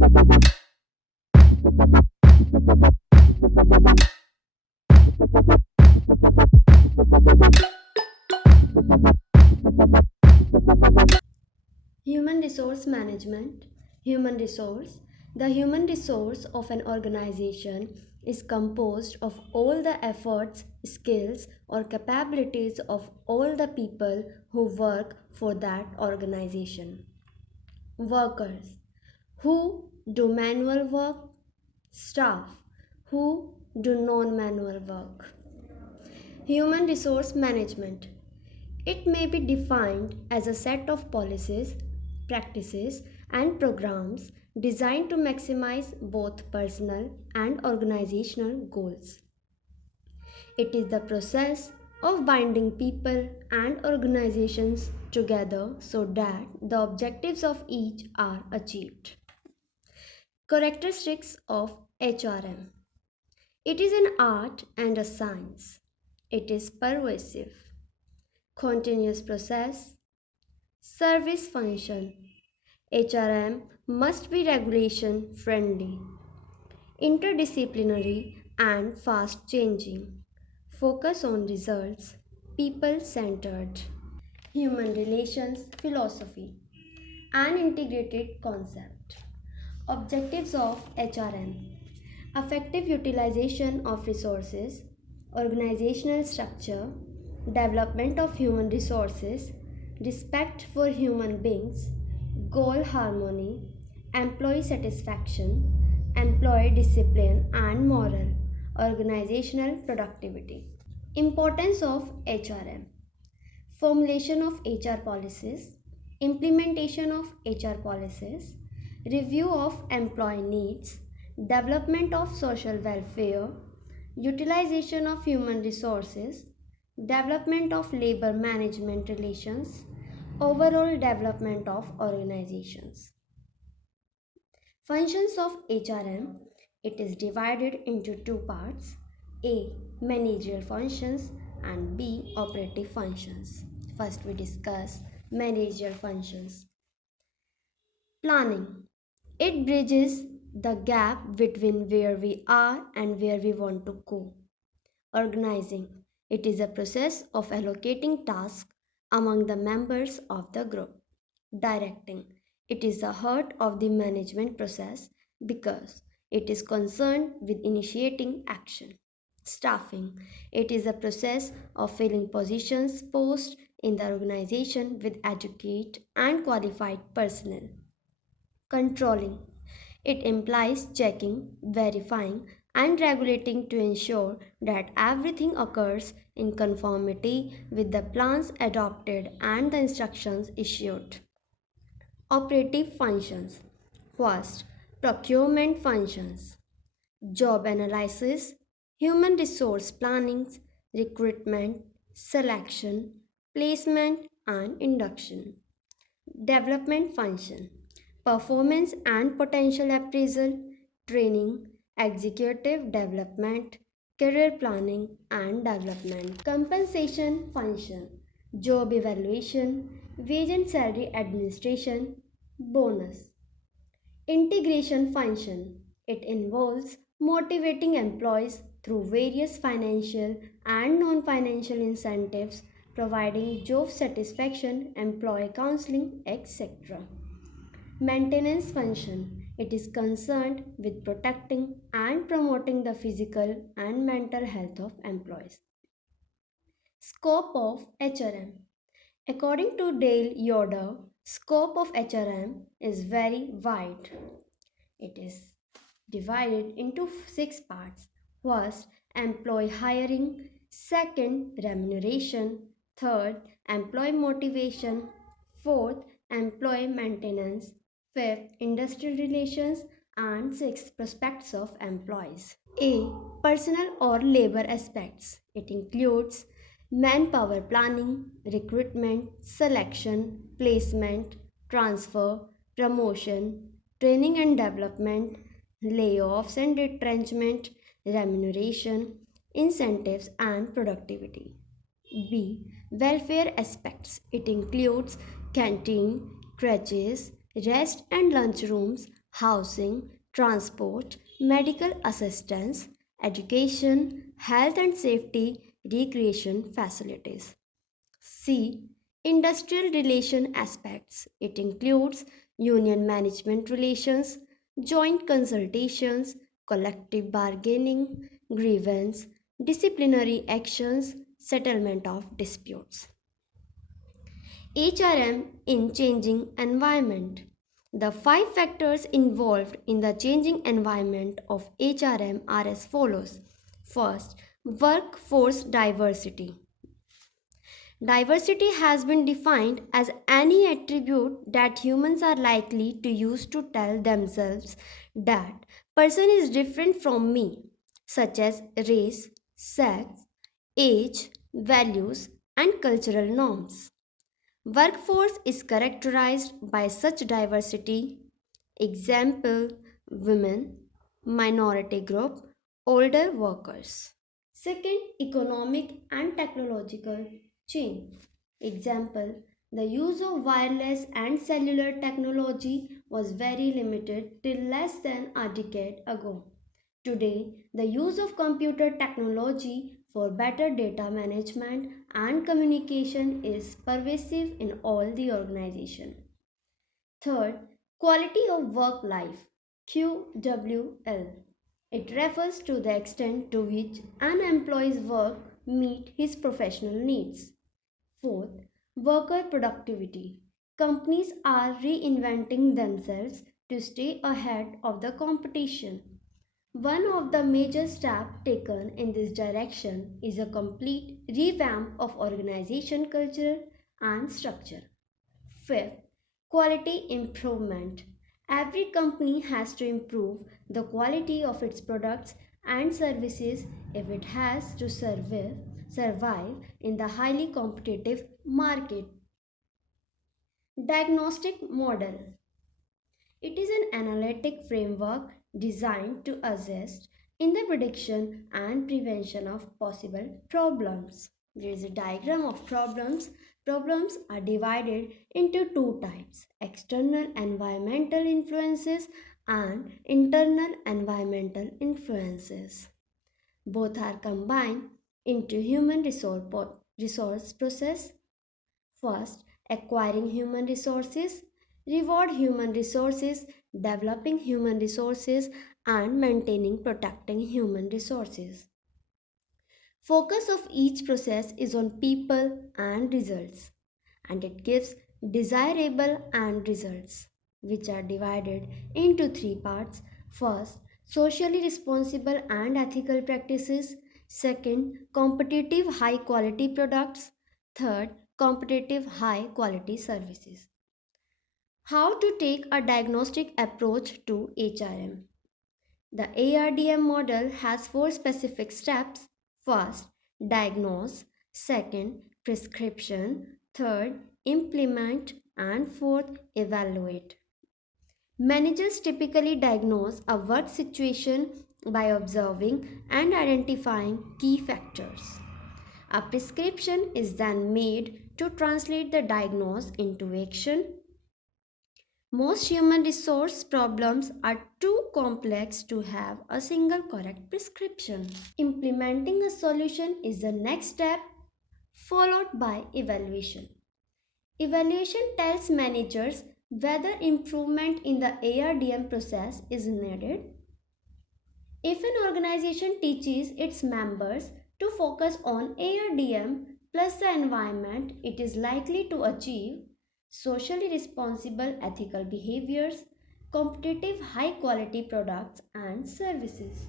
Human resource management. Human resource. The human resource of an organization is composed of all the efforts, skills, or capabilities of all the people who work for that organization. Workers who do manual work, staff who do non manual work. Human resource management. It may be defined as a set of policies, practices, and programs designed to maximize both personal and organizational goals. It is the process of binding people and organizations together so that the objectives of each are achieved. Characteristics of HRM. It is an art and a science. It is pervasive, continuous process, service function. HRM must be regulation friendly, interdisciplinary, and fast changing. Focus on results, people centered. Human relations philosophy, an integrated concept. Objectives of HRM: effective utilization of resources, organizational structure, development of human resources, respect for human beings, goal harmony, employee satisfaction, employee discipline and moral, organizational productivity. Importance of HRM: formulation of HR policies, implementation of HR policies, review of employee needs, development of social welfare, utilization of human resources, development of labor management relations, overall development of organizations. Functions of HRM: it is divided into two parts: A. Managerial functions and B. Operative functions. First, we discuss managerial functions. Planning: it bridges the gap between where we are and where we want to go. Organizing: it is a process of allocating tasks among the members of the group. Directing: it is the heart of the management process because it is concerned with initiating action. Staffing: it is a process of filling positions posts in the organization with educated and qualified personnel. Controlling: it implies checking, verifying, and regulating to ensure that everything occurs in conformity with the plans adopted and the instructions issued. Operative functions. First, procurement functions. Job analysis, human resource planning, recruitment, selection, placement, and induction. Development function: performance and potential appraisal, training, executive development, career planning, and development. Compensation function: job evaluation, wage and salary administration, bonus. Integration function: it involves motivating employees through various financial and non financial incentives, providing job satisfaction, employee counseling, etc. Maintenance function: it is concerned with protecting and promoting the physical and mental health of employees. Scope of HRM. According to Dale Yoder, scope of HRM is very wide. It is divided into six parts. First, employee hiring. Second, remuneration. Third, employee motivation. Fourth, employee maintenance. Fifth, industrial relations. And sixth, prospects of employees. A. Personal or labor aspects. It includes manpower planning, recruitment, selection, placement, transfer, promotion, training and development, layoffs and retrenchment, remuneration, incentives, and productivity. B. Welfare aspects. It includes canteen, crèches, rest and lunch rooms, housing, transport, medical assistance, education, health and safety, recreation facilities. C. Industrial relation aspects. It includes union management relations, joint consultations, collective bargaining, grievance, disciplinary actions, settlement of disputes. HRM in changing environment. The five factors involved in the changing environment of HRM are as follows. First, workforce diversity. Diversity has been defined as any attribute that humans are likely to use to tell themselves that person is different from me, such as race, sex, age, values, and cultural norms. Workforce is characterized by such diversity. Example: women, minority group, older workers. Second, economic and technological change. Example: the use of wireless and cellular technology was very limited till less than a decade ago. Today, the use of computer technology for better data management and communication is pervasive in all the organization. Third, quality of work life QWL. It refers to the extent to which an employee's work meet his professional needs. Fourth, worker productivity. Companies are reinventing themselves to stay ahead of the competition. One of the major steps taken in this direction is a complete revamp of organization culture and structure. Fifth, quality improvement. Every company has to improve the quality of its products and services if it has to survive in the highly competitive market. Diagnostic model. It is an analytic framework designed to assist in the prediction and prevention of possible problems. There is a diagram of problems. Problems are divided into two types: external environmental influences and internal environmental influences. Both are combined into human resource process. First, acquiring human resources, reward human resources, developing human resources, and maintaining protecting human resources. Focus of each process is on people and results, and it gives desirable and results, which are divided into three parts. First, socially responsible and ethical practices. Second, competitive high quality products. Third, competitive high quality services. How to take a diagnostic approach to HRM? The ARDM model has four specific steps. First, diagnose. Second, prescription. Third, implement. And fourth, evaluate. Managers typically diagnose a work situation by observing and identifying key factors. A prescription is then made to translate the diagnosis into action. Most human resource problems are too complex to have a single correct prescription. Implementing a solution is the next step, followed by evaluation. Evaluation tells managers whether improvement in the ARDM process is needed. If an organization teaches its members to focus on ARDM plus the environment, it is likely to achieve socially responsible ethical behaviors, competitive high quality products and services.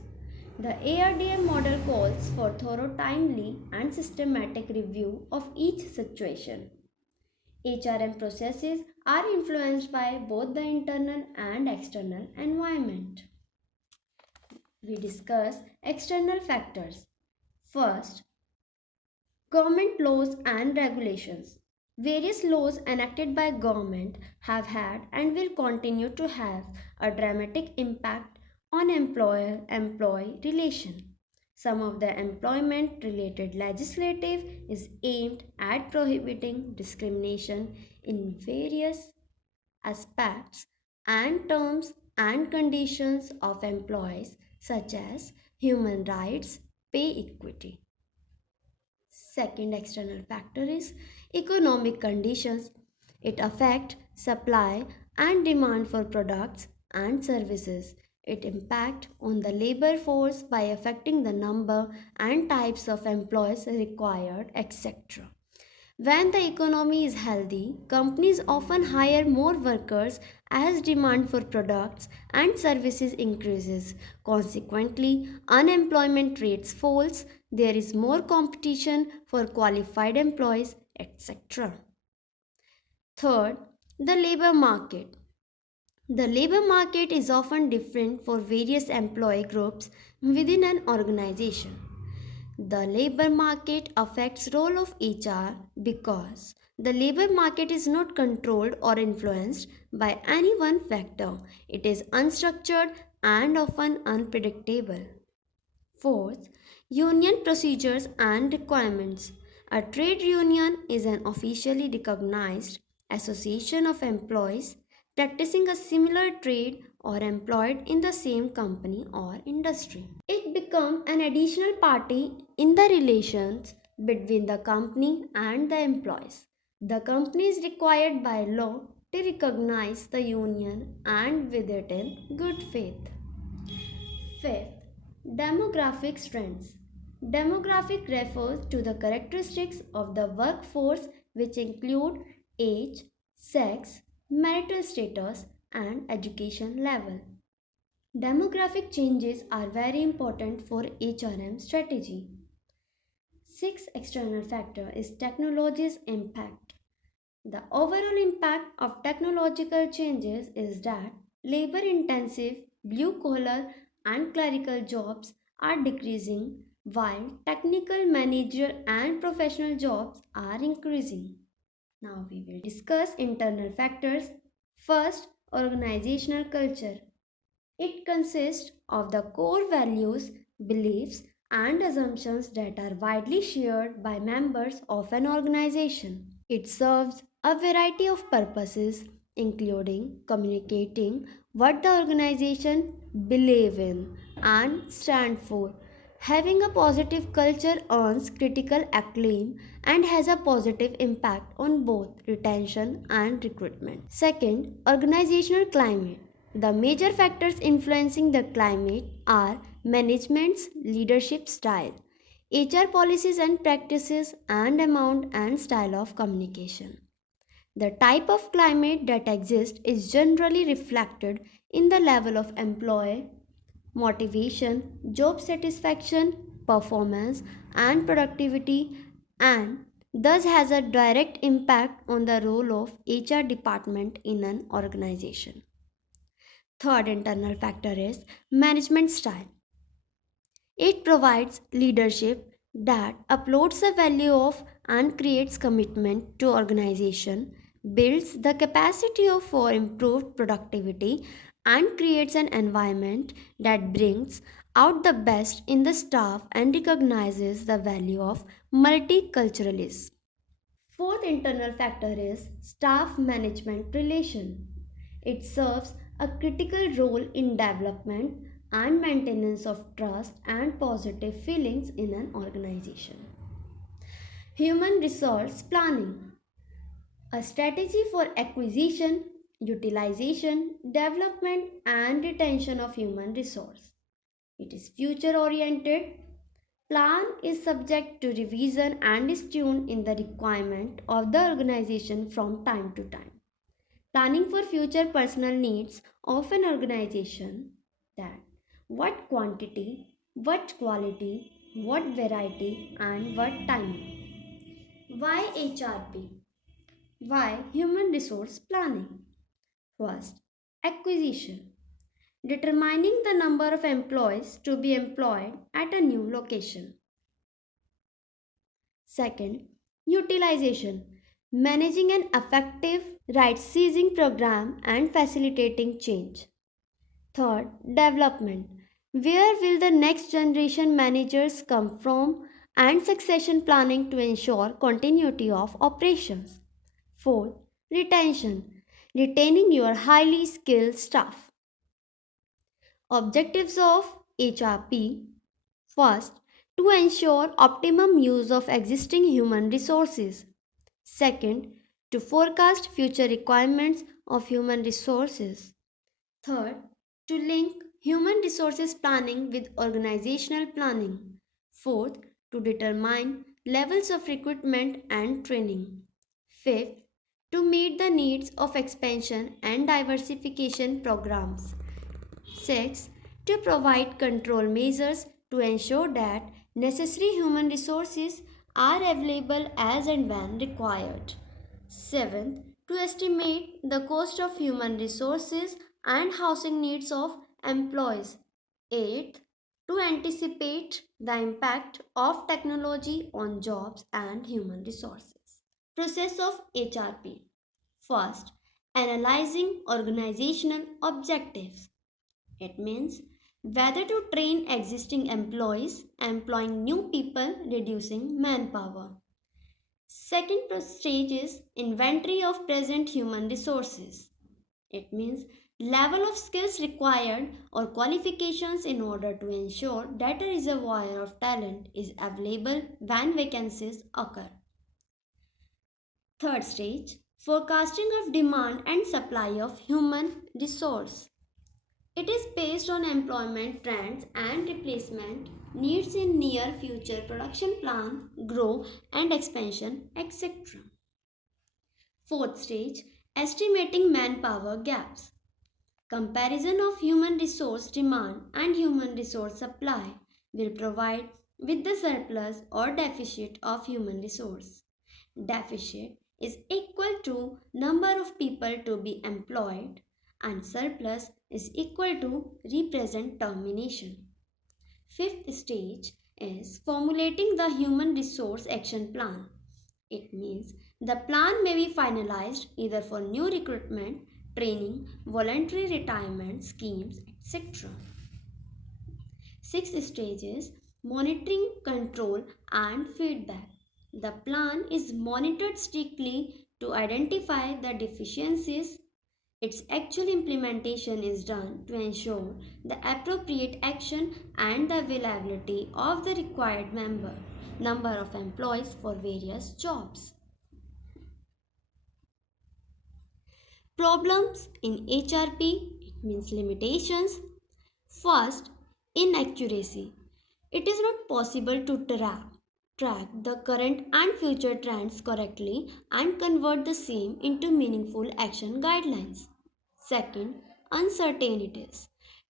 The ARDM model calls for thorough, timely, and systematic review of each situation. HRM processes are influenced by both the internal and external environment. We discuss external factors. First, government laws and regulations. Various laws enacted by government have had and will continue to have a dramatic impact on employer-employee relation. Some of the employment related legislative is aimed at prohibiting discrimination in various aspects and terms and conditions of employees such as human rights, pay equity. Second external factor is economic conditions. It affects supply and demand for products and services. It impacts on the labor force by affecting the number and types of employees required, etc. When the economy is healthy, companies often hire more workers as demand for products and services increases. Consequently, unemployment rates falls, there is more competition for qualified employees, etc. Third, the labor market. The labor market is often different for various employee groups within an organization. The labor market affects role of HR because the labor market is not controlled or influenced by any one factor. It is unstructured and often unpredictable. Fourth, union procedures and requirements. A trade union is an officially recognized association of employees practicing a similar trade or employed in the same company or industry. It becomes an additional party in the relations between the company and the employees. The company is required by law to recognize the union and with it in good faith. Fifth, demographic trends. Demographic refers to the characteristics of the workforce which include age, sex, marital status, and education level. Demographic changes are very important for HRM strategy. Sixth external factor is technology's impact. The overall impact of technological changes is that labor intensive, blue collar, and clerical jobs are decreasing while technical, managerial, and professional jobs are increasing. Now we will discuss internal factors. First, organizational culture. It consists of the core values, beliefs, and assumptions that are widely shared by members of an organization. It serves a variety of purposes, including communicating what the organization believes in and stand for. Having a positive culture earns critical acclaim and has a positive impact on both retention and recruitment. Second, organizational climate. The major factors influencing the climate are management's leadership style, HR policies and practices, and amount and style of communication. The type of climate that exists is generally reflected in the level of employee motivation, job satisfaction, performance, and productivity, and thus has a direct impact on the role of HR department in an organization. Third internal factor is management style. It provides leadership that uploads the value of and creates commitment to organization, builds the capacity of for improved productivity, and creates an environment that brings out the best in the staff and recognizes the value of multiculturalism. Fourth internal factor is staff management relation. It serves a critical role in development and maintenance of trust and positive feelings in an organization. Human resource planning, a strategy for acquisition, utilization, development, and retention of human resource. It is future oriented. Plan is subject to revision and is tuned in the requirement of the organization from time to time. Planning for future personal needs of an organization, that what quantity, what quality, what variety, and what timing. Why HRP? Why human resource planning? First, acquisition. Determining the number of employees to be employed at a new location. Second, utilization. Managing an effective right seizing program and facilitating change. Third, development. Where will the next generation managers come from and succession planning to ensure continuity of operations. Fourth, retention. Retaining your highly skilled staff. Objectives of HRP: first, to ensure optimum use of existing human resources. Second, to forecast future requirements of human resources. Third, to link human resources planning with organizational planning. Fourth, to determine levels of recruitment and training. Fifth, to meet the needs of expansion and diversification programs. Sixth, to provide control measures to ensure that necessary human resources are available as and when required. Seventh, to estimate the cost of human resources and housing needs of employees. Eighth, to anticipate the impact of technology on jobs and human resources. Process of HRP. First, analyzing organizational objectives. It means whether to train existing employees, employing new people, reducing manpower. Second stage is inventory of present human resources. It means level of skills required or qualifications in order to ensure that a reservoir of talent is available when vacancies occur. Third stage, forecasting of demand and supply of human resource. It is based on employment trends and replacement needs in near future production plan, growth and expansion, etc. Fourth stage, estimating manpower gaps. Comparison of human resource demand and human resource supply will provide with the surplus or deficit of human resource. Deficit is equal to number of people to be employed and surplus is equal to represent termination. Fifth stage is formulating the human resource action plan. It means the plan may be finalized either for new recruitment, training, voluntary retirement schemes, etc. Sixth stage is monitoring, control, and feedback. The plan is monitored strictly to identify the deficiencies. Its actual implementation is done to ensure the appropriate action and the availability of the required number of employees for various jobs. Problems in HRP, it means limitations. First, inaccuracy. It is not possible to track the current and future trends correctly and convert the same into meaningful action guidelines. Second, uncertainties.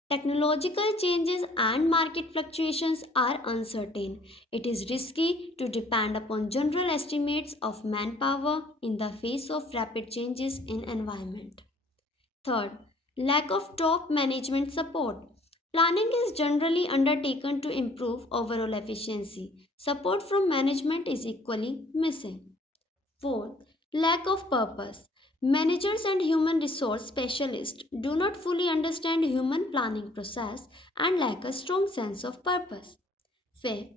Technological changes and market fluctuations are uncertain. It is risky to depend upon general estimates of manpower in the face of rapid changes in environment. Third, lack of top management support. Planning is generally undertaken to improve overall efficiency. Support from management is equally missing. Fourth, lack of purpose. Managers and human resource specialists do not fully understand human planning process and lack a strong sense of purpose. Fifth,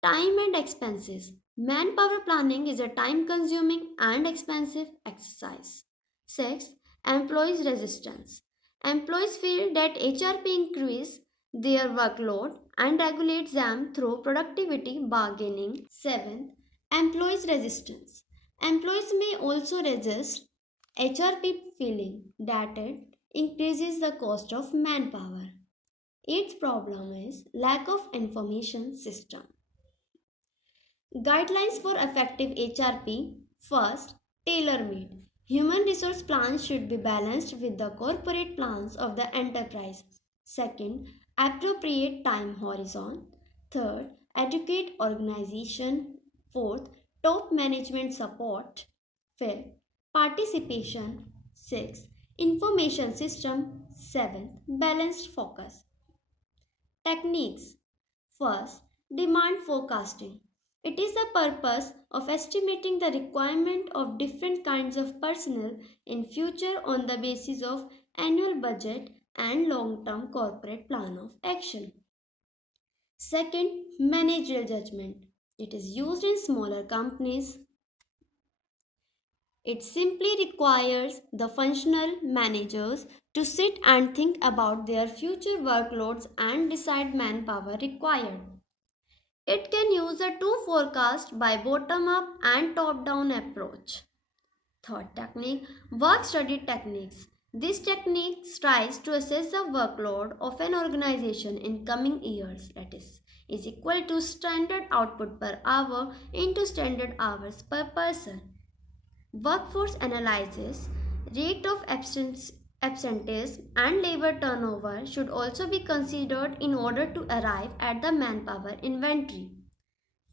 time and expenses. Manpower planning is a time consuming and expensive exercise. Sixth, employees' resistance. Employees feel that HRP increase their workload and regulates them through productivity bargaining. Seventh, employees' resistance. Employees may also resist HRP feeling that it increases the cost of manpower. Eighth problem is lack of information system. Guidelines for effective HRP. First, tailor-made. Human resource plans should be balanced with the corporate plans of the enterprise. Second, appropriate time horizon. Third, educate organization. Fourth, top management support. Fifth, participation. Sixth, information system. Seventh, balanced focus. Techniques. First, demand forecasting. It is the purpose of estimating the requirement of different kinds of personnel in future on the basis of annual budget and long-term corporate plan of action. Second, managerial judgment. It is used in smaller companies. It simply requires the functional managers to sit and think about their future workloads and decide manpower required. It can use a two forecast by bottom up and top down approach. Third technique, work study techniques. This technique tries to assess the workload of an organization in coming years, that is equal to standard output per hour into standard hours per person. Workforce analysis, rate of absenteeism and labor turnover should also be considered in order to arrive at the manpower inventory.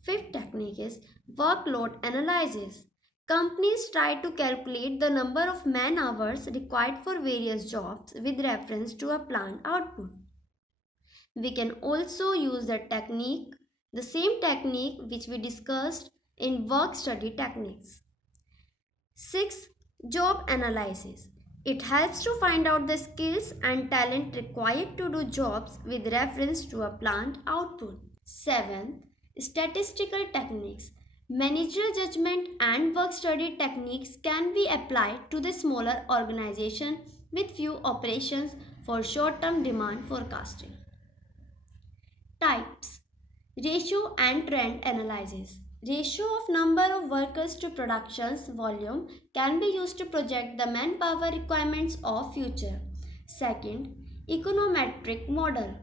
Fifth technique is workload analysis. Companies try to calculate the number of man hours required for various jobs with reference to a planned output. We can also use the same technique which we discussed in work study techniques. 6. Job analysis. It helps to find out the skills and talent required to do jobs with reference to a planned output. 7. Statistical techniques. Managerial judgment and work study techniques can be applied to the smaller organization with few operations for short-term demand forecasting. Types. Ratio and trend analysis. Ratio of number of workers to production's volume can be used to project the manpower requirements of future. Second, econometric model.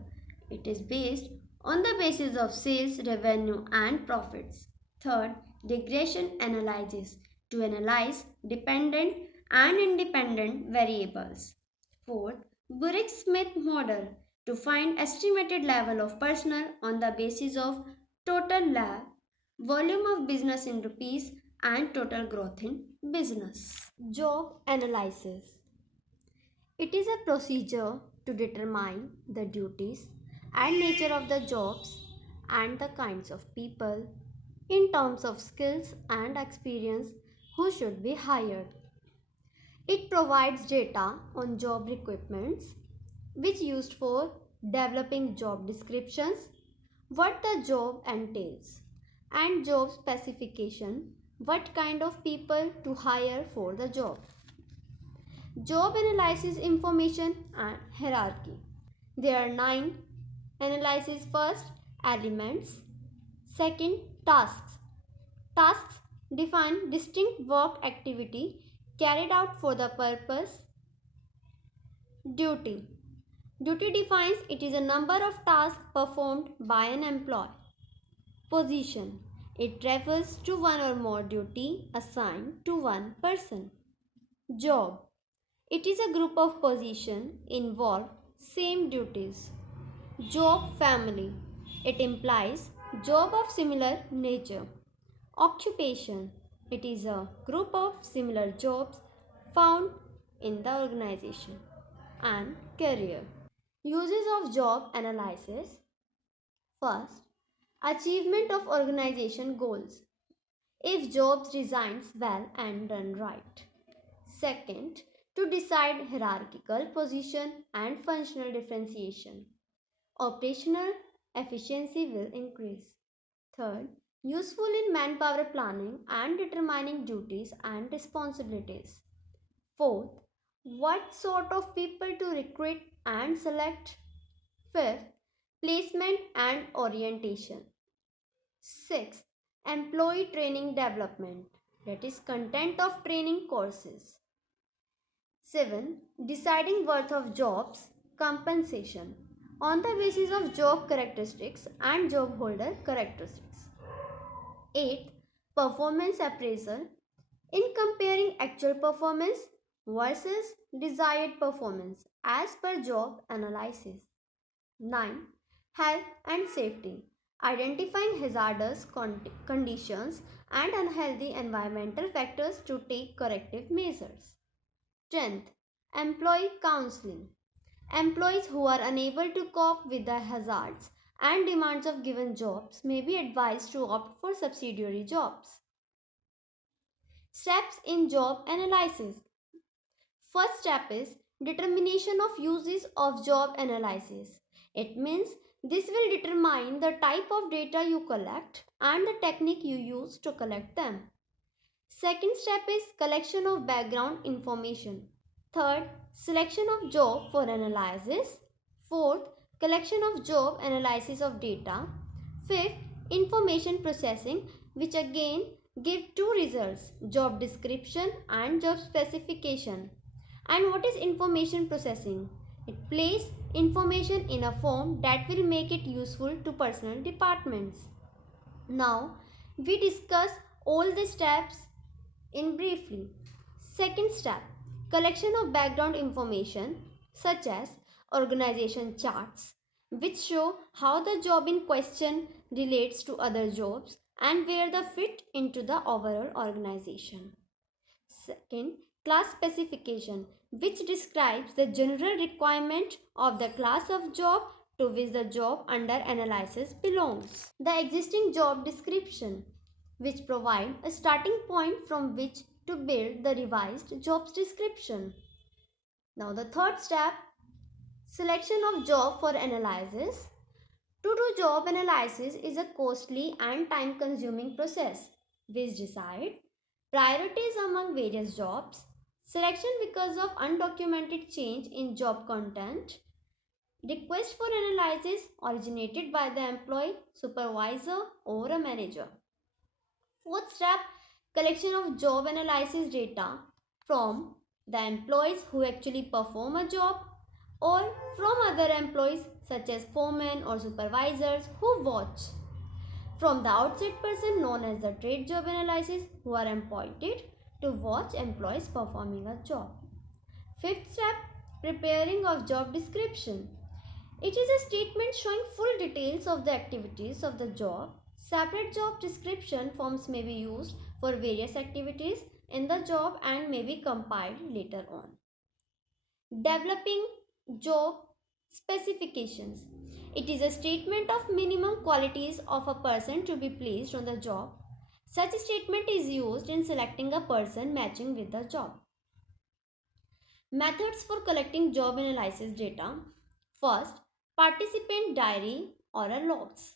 It is based on the basis of sales, revenue and profits. Third, regression analysis to analyze dependent and independent variables. Fourth, Burrick-Smith model to find estimated level of personnel on the basis of total lab, volume of business in rupees and total growth in business. Job analysis. It is a procedure to determine the duties and nature of the jobs and the kinds of people in terms of skills and experience who should be hired. It provides data on job requirements which used for developing job descriptions, what the job entails, and job specification, what kind of people to hire for the job. Job analysis information and hierarchy. There are 9 analysis. First, elements. Second, tasks. Tasks define distinct work activity carried out for the purpose. Duty. Duty defines it is a number of tasks performed by an employee. Position. It refers to one or more duty assigned to one person. Job. It is a group of positions involve same duties. Job family. It implies job of similar nature. Occupation. It is a group of similar jobs found in the organization. And career. Uses of job analysis. First, achievement of organization goals. If jobs designs well and done right. Second, to decide hierarchical position and functional differentiation. Operational efficiency will increase. Third, useful in manpower planning and determining duties and responsibilities. Fourth, what sort of people to recruit and select. Fifth, placement and orientation. Sixth, employee training development, that is content of training courses. 7. Deciding worth of jobs, compensation on the basis of job characteristics and job holder characteristics. 8. Performance appraisal in comparing actual performance versus desired performance as per job analysis. 9. Health and safety. Identifying hazardous conditions and unhealthy environmental factors to take corrective measures. 10th. Employee counseling. Employees who are unable to cope with the hazards and demands of given jobs may be advised to opt for subsidiary jobs. Steps in job analysis. First step is determination of uses of job analysis. It means this will determine the type of data you collect and the technique you use to collect them. Second step is collection of background information. Third, selection of job for analysis. Fourth, collection of job analysis of data. Fifth, information processing, which again give two results, job description and job specification. And what is information processing? It places information in a form that will make it useful to personal departments. Now, we discuss all the steps in briefly. Second step, collection of background information such as organization charts, which show how the job in question relates to other jobs and where they fit into the overall organization. Second, class specification, which describes the general requirement of the class of job to which the job under analysis belongs. The existing job description, which provide a starting point from which to build the revised jobs description. Now the third step, selection of job for analysis. To do job analysis is a costly and time consuming process which decide priorities among various jobs, selection because of undocumented change in job content, request for analysis originated by the employee, supervisor or a manager. Fourth step, collection of job analysis data from the employees who actually perform a job or from other employees such as foremen or supervisors who watch. From the outside person known as the trade job analysis who are appointed to watch employees performing a job. Fifth step, preparing of job description. It is a statement showing full details of the activities of the job. Separate job description forms may be used for various activities in the job and may be compiled later on. Developing job specifications. It is a statement of minimum qualities of a person to be placed on the job. Such a statement is used in selecting a person matching with the job. Methods for collecting job analysis data. First, participant diary or a logs.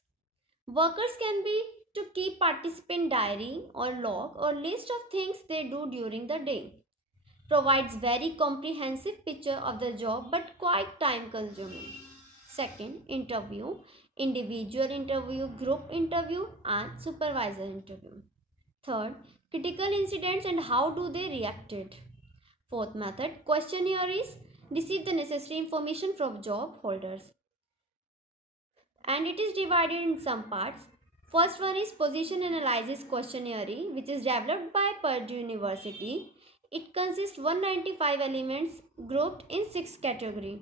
Workers can be to keep participant diary or log or list of things they do during the day. Provides very comprehensive picture of the job but quite time consuming. Second, interview, individual interview, group interview and supervisor interview. Third, critical incidents and how do they reacted. Fourth method, questionnaires, receive the necessary information from job holders. And it is divided in some parts. First one is position analysis questionnaire, which is developed by Purdue University. It consists 195 elements grouped in 6 categories.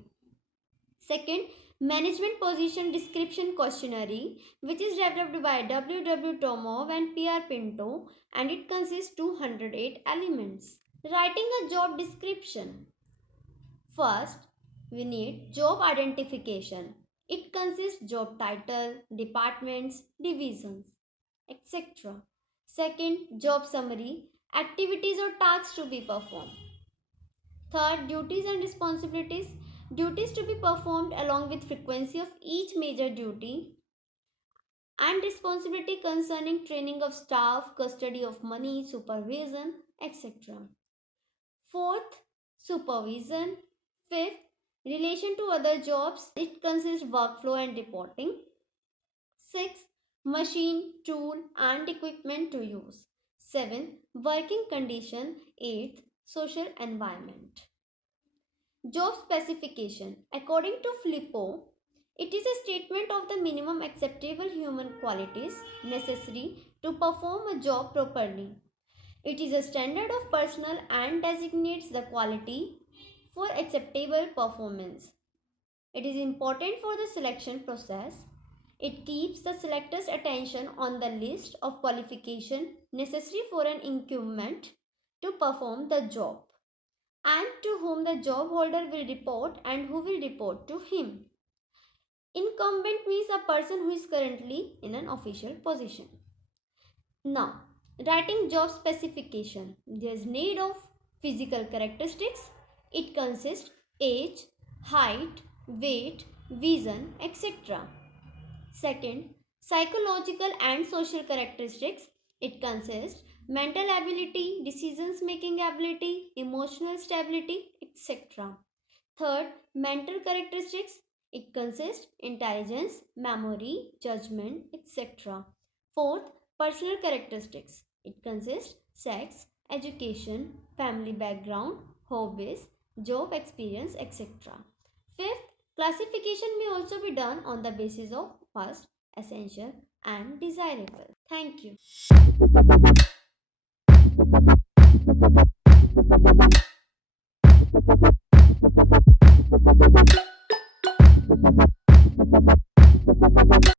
Second, management position description questionnaire, which is developed by W. Tomov and P.R. Pinto, and it consists 208 elements. Writing a job description. First, we need job identification. It consists job title, departments, divisions, etc. Second, job summary, activities or tasks to be performed. Third, duties and responsibilities, duties to be performed along with frequency of each major duty and responsibility concerning training of staff, custody of money, supervision, etc. Fourth, supervision. Fifth, relation to other jobs. It consists workflow and reporting. Sixth, machine, tool and equipment to use. Seventh, working condition. Eighth, social environment. Job specification. According to Filippo, it is a statement of the minimum acceptable human qualities necessary to perform a job properly. It is a standard of personnel and designates the quality for acceptable performance. It is important for the selection process. It keeps the selector's attention on the list of qualification necessary for an incumbent to perform the job and to whom the job holder will report and who will report to him. Incumbent means a person who is currently in an official position. Now, writing job specification. There is need of physical characteristics. It consists age, height, weight, vision, etc. Second, psychological and social characteristics. It consists mental ability, decisions making ability, emotional stability, etc. Third, mental characteristics. It consists intelligence, memory, judgment, etc. Fourth, personal characteristics. It consists sex, education, family background, hobbies, job experience, etc. Fifth, classification may also be done on the basis of first, essential, and desirable. Thank you.